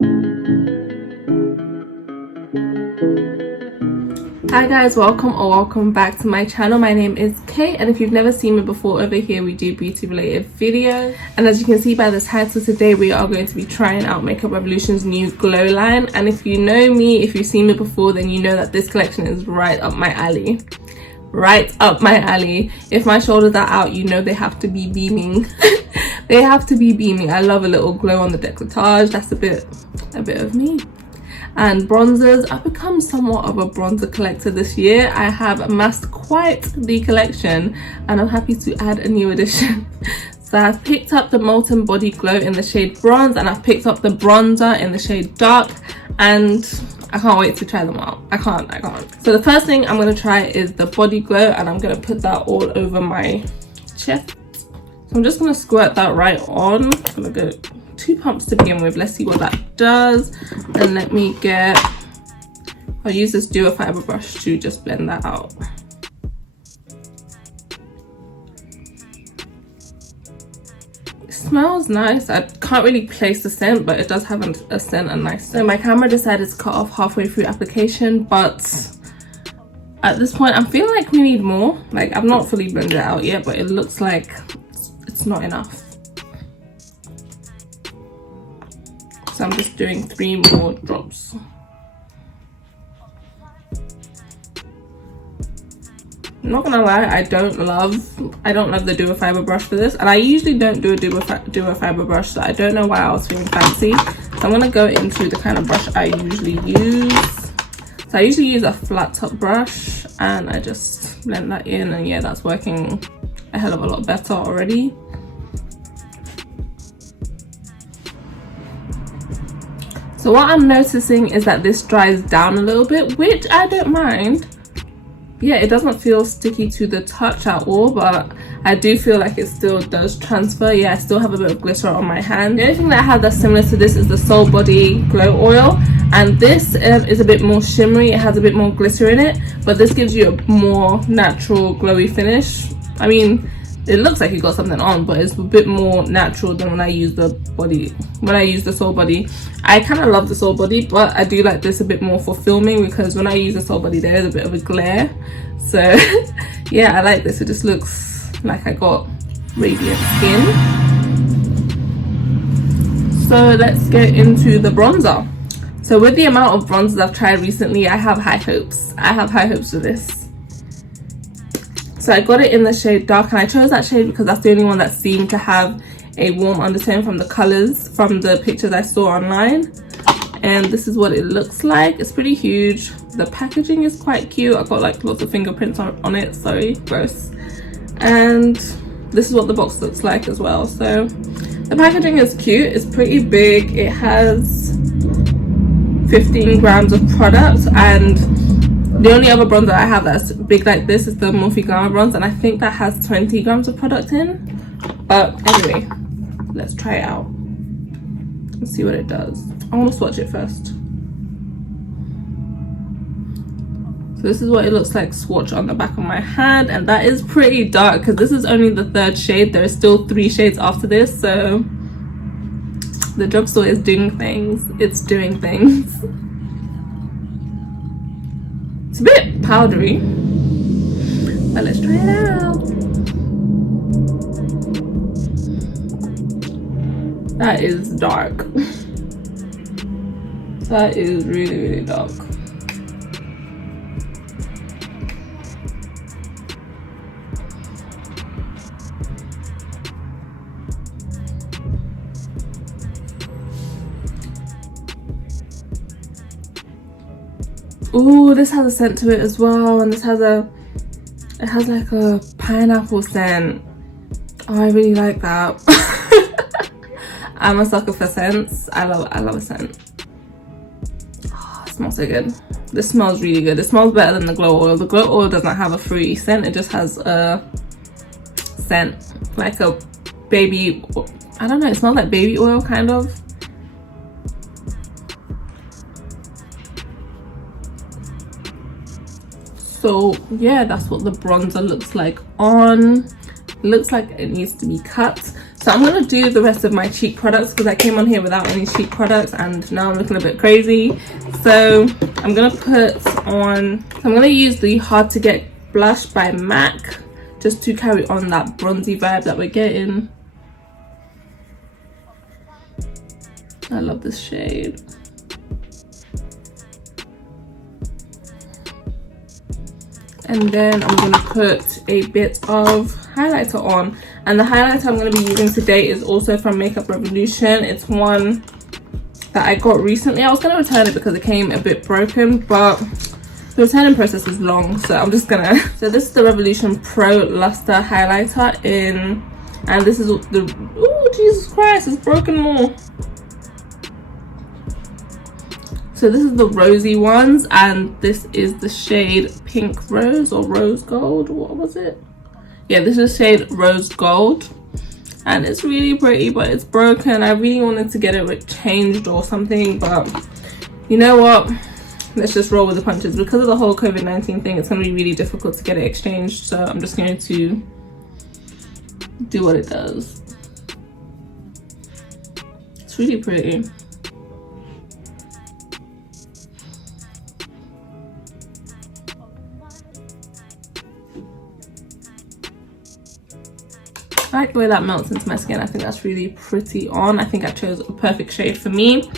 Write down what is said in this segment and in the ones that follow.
Hi guys, welcome back to my channel. My name is Kate, and if you've never seen me before, over here we do beauty related videos. And as you can see by the title, today we are going to be trying out Makeup Revolution's new glow line. And if you know me, if you've seen me before, then you know that this collection is right up my alley. Right up my alley. If my shoulders are out, you know they have to be beaming. They have to be beaming. I love a little glow on the décolletage. That's a bit of me. And bronzers, I've become somewhat of a bronzer collector this year. I have amassed quite the collection, and I'm happy to add a new addition. So I've picked up the Molten Body Glow in the shade Bronze, and I've picked up the bronzer in the shade Dark, and I can't wait to try them out. I can't. So the first thing I'm going to try is the Body Glow, and I'm going to put that all over my chest. So I'm just going to squirt that right on. I'm going to go 2 pumps to begin with. Let's see what that does. And let me I'll use this duo fiber brush to just blend that out. It smells nice. I can't really place the scent, but it does have a scent, and nice. So my camera decided to cut off halfway through application, but at this point I'm feeling like we need more. Like, I've not fully blended it out yet, but it looks like it's not enough. So I'm just doing 3 more drops. I'm not gonna lie, I don't love the duo fiber brush for this, and I usually don't do a duo fiber brush, so I don't know why I was feeling fancy. So I'm gonna go into the kind of brush I usually use. So I usually use a flat top brush, and I just blend that in, and yeah, that's working a hell of a lot better already. So what I'm noticing is that this dries down a little bit, which I don't mind. Yeah, it doesn't feel sticky to the touch at all, but I do feel like it still does transfer. Yeah, I still have a bit of glitter on my hand. The only thing that I have that's similar to this is the Soul Body Glow Oil, and this is a bit more shimmery. It has a bit more glitter in it, but this gives you a more natural glowy finish. I mean, it looks like you got something on, but it's a bit more natural than when I use the Soul Body. I kind of love the Soul Body, but I do like this a bit more for filming, because when I use the Soul Body there is a bit of a glare. So yeah, I like this. It just looks like I got radiant skin. So let's get into the bronzer. So with the amount of bronzers I've tried recently, I have high hopes. I have high hopes for this. So I got it in the shade Dark, and I chose that shade because that's the only one that seemed to have a warm undertone from the colors from the pictures I saw online. And this is what it looks like. It's pretty huge. The packaging is quite cute. I got like lots of fingerprints on it. Sorry, gross. And this is what the box looks like as well. So the packaging is cute. It's pretty big. It has 15 grams of product, and the only other bronzer I have that's big like this is the Morphe Glamour bronze, and I think that has 20 grams of product in. But anyway, let's try it out. Let's see what it does. I want to swatch it first. So this is what it looks like swatch on the back of my hand, and that is pretty dark because this is only the 3rd shade. There are still 3 shades after this, so the drugstore is doing things. It's doing things. It's a bit powdery, but let's try it out. That is dark. That is really, really dark. Ooh, this has a scent to it as well, and this has it has like a pineapple scent. Oh, I really like that. I'm a sucker for scents. I love a scent. Oh, it smells so good. This smells really good. It smells better than the glow oil. The glow oil does not have a fruity scent. It just has a scent, like a baby, I don't know, it smells like baby oil kind of. So yeah, that's what the bronzer looks like on. It looks like it needs to be cut. So So I'm gonna do the rest of my cheek products because I came on here without any cheek products and now I'm looking a bit crazy. So I'm gonna use the Hard to Get blush by MAC just to carry on that bronzy vibe that we're getting. I love this shade. And then I'm going to put a bit of highlighter on, and the highlighter I'm going to be using today is also from Makeup Revolution. It's one that I got recently. I was going to return it because it came a bit broken, but the returning process is long, so I'm just gonna so this is the Revolution Pro Lustre highlighter and this is the, oh Jesus Christ, it's broken more. So this is the rosy ones, and this is the shade Pink Rose or Rose Gold. What was it? Yeah, this is shade Rose Gold, and it's really pretty, but it's broken. I really wanted to get it changed or something, but you know what? Let's just roll with the punches. Because of the whole COVID-19 thing, it's going to be really difficult to get it exchanged, so I'm just going to do what it does. It's really pretty. I like the way that melts into my skin. I think that's really pretty on. I think I chose a perfect shade for me.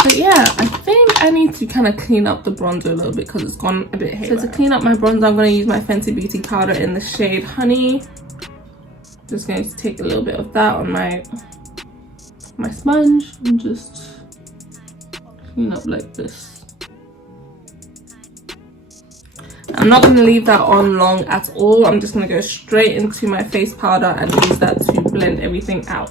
But yeah, I think I need to kind of clean up the bronzer a little bit because it's gone a bit haywire. So to clean up my bronzer, I'm going to use my Fenty Beauty powder in the shade Honey. Just going to take a little bit of that on my sponge and just clean up like this. I'm not going to leave that on long at all. I'm just going to go straight into my face powder and use that to blend everything out.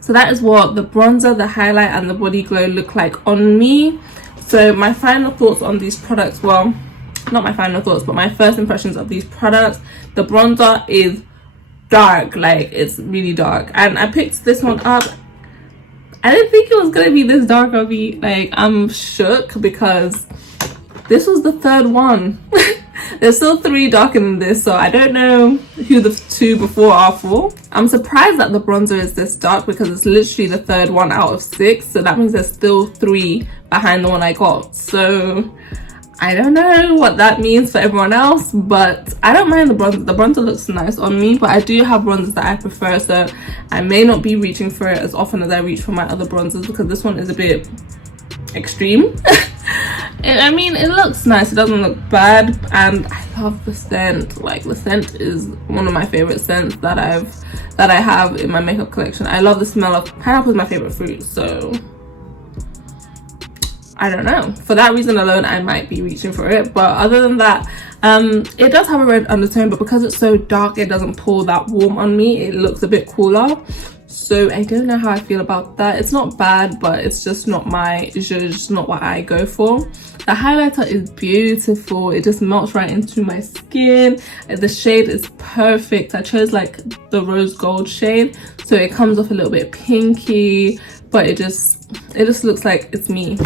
So that is what the bronzer, the highlight and the body glow look like on me. So my final thoughts on these products, well, not my final thoughts, but my first impressions of these products. The bronzer is dark, like it's really dark, and I picked this one up. I didn't think it was gonna be this dark on me. Like, I'm shook because this was the third one. There's still 3 darker than this, so I don't know who the 2 before are for. I'm surprised that the bronzer is this dark because it's literally the 3rd one out of 6, so that means there's still 3 behind the one I got. So I don't know what that means for everyone else, but I don't mind the bronzer. The bronzer looks nice on me, but I do have bronzers that I prefer, so I may not be reaching for it as often as I reach for my other bronzers because this one is a bit extreme. I mean, it looks nice, it doesn't look bad, and I love the scent. Like, the scent is one of my favorite scents that I have in my makeup collection. I love the smell of pineapple. Is my favorite fruit, so I don't know, for that reason alone I might be reaching for it. But other than that, it does have a red undertone, but because it's so dark it doesn't pull that warm on me. It looks a bit cooler, so I don't know how I feel about that. It's not bad, but it's just not my genre, just not what I go for. The highlighter is beautiful. It just melts right into my skin. The shade is perfect. I chose like the rose gold shade, so it comes off a little bit pinky, but it just looks like it's me.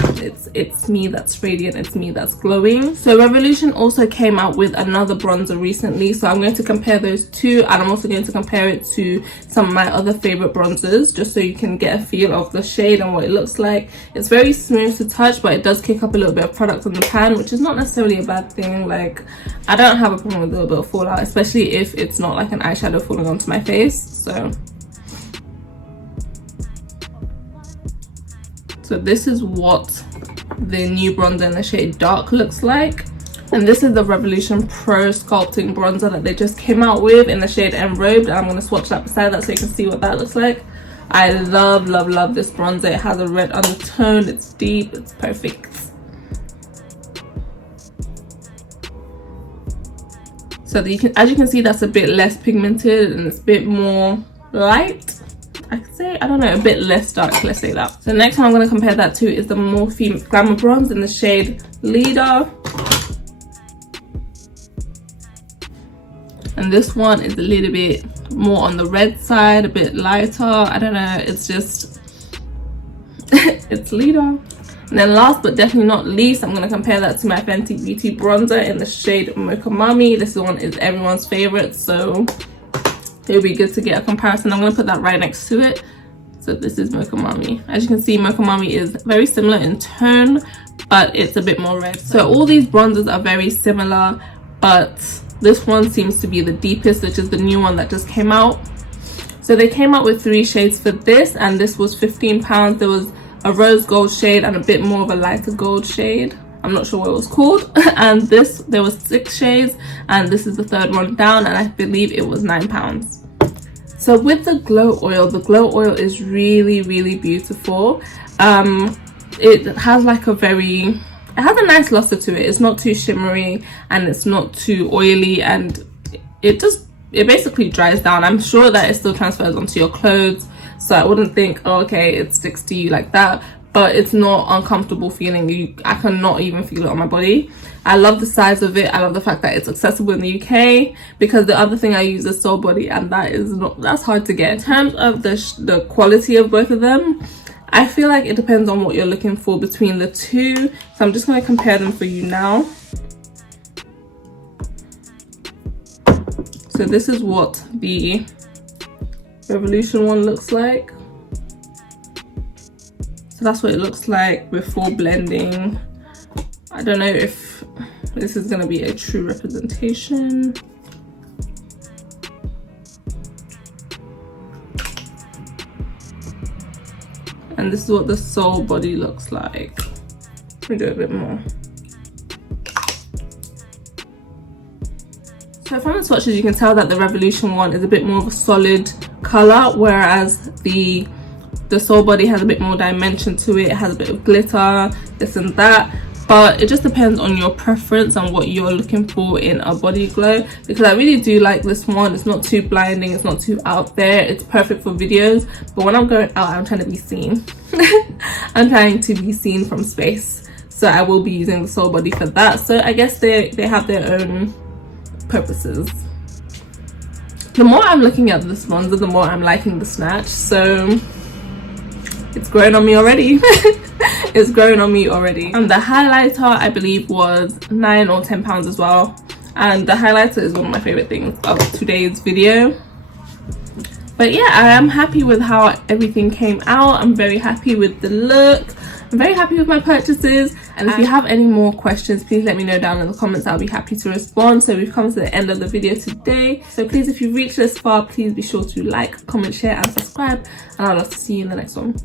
It's me that's radiant, it's me that's glowing. So Revolution also came out with another bronzer recently, so I'm going to compare those two, and I'm also going to compare it to some of my other favorite bronzers, just so you can get a feel of the shade and what it looks like. It's very smooth to touch, but it does kick up a little bit of product on the pan, which is not necessarily a bad thing. Like, I don't have a problem with a little bit of fallout, especially if it's not like an eyeshadow falling onto my face. So this is what the new bronzer in the shade Dark looks like. And this is the Revolution Pro Sculpting Bronzer that they just came out with in the shade Enrobed. And I'm going to swatch that beside that so you can see what that looks like. I love, love, love this bronzer. It has a red undertone. It's deep. It's perfect. So that as you can see, that's a bit less pigmented and it's a bit more light. I could say, I don't know, a bit less dark, let's say that. So the next one I'm going to compare that to is the Morphe Glamour Bronze in the shade Leader. And this one is a little bit more on the red side, a bit lighter. I don't know, it's just, it's Leader. And then last but definitely not least, I'm going to compare that to my Fenty Beauty bronzer in the shade Mocha Mami. This one is everyone's favorite, so it'll be good to get a comparison. I'm going to put that right next to it. So this is Mocha Mami. As you can see, Mocha Mami is very similar in tone, but it's a bit more red. So all these bronzers are very similar, but this one seems to be the deepest, which is the new one that just came out. So they came out with 3 shades for this, and this was £15. There was a rose gold shade and a bit more of a lighter gold shade. I'm not sure what it was called. And this, there was 6 shades, and this is the 3rd one down, and I believe it was £9. So with the glow oil is really, really beautiful. It has like it has a nice luster to it. It's not too shimmery and it's not too oily, and it basically dries down. I'm sure that it still transfers onto your clothes, so I wouldn't think, oh, okay, it sticks to you like that, but it's not uncomfortable feeling. I cannot even feel it on my body. I love the size of it. I love the fact that it's accessible in the UK, because the other thing I use is Soul Body, and that's hard to get. In terms of the quality of both of them, I feel like it depends on what you're looking for between the two. So I'm just going to compare them for you now. So this is what the Revolution one looks like. So that's what it looks like before blending. I don't know if this is going to be a true representation. And this is what the Soul Body looks like. Let me do a bit more. So from the swatches, you can tell that the Revolution one is a bit more of a solid color, whereas the Soul Body has a bit more dimension to it. It has a bit of glitter, this and that. But it just depends on your preference and what you're looking for in a body glow, because I really do like this one. It's not too blinding, it's not too out there, it's perfect for videos. But when I'm going out, I'm trying to be seen. I'm trying to be seen from space, so I will be using the Soul Body for that. So I guess they have their own purposes. The more I'm looking at this bronzer, the more I'm liking the snatch, so it's growing on me already. It's growing on me already. And the highlighter, I believe, was £9 or £10 as well. And the highlighter is one of my favorite things of today's video. But yeah, I am happy with how everything came out. I'm very happy with the look. I'm very happy with my purchases. And if you have any more questions, please let me know down in the comments. I'll be happy to respond. So we've come to the end of the video today. So please, if you've reached this far, please be sure to like, comment, share and subscribe. And I'd love to see you in the next one.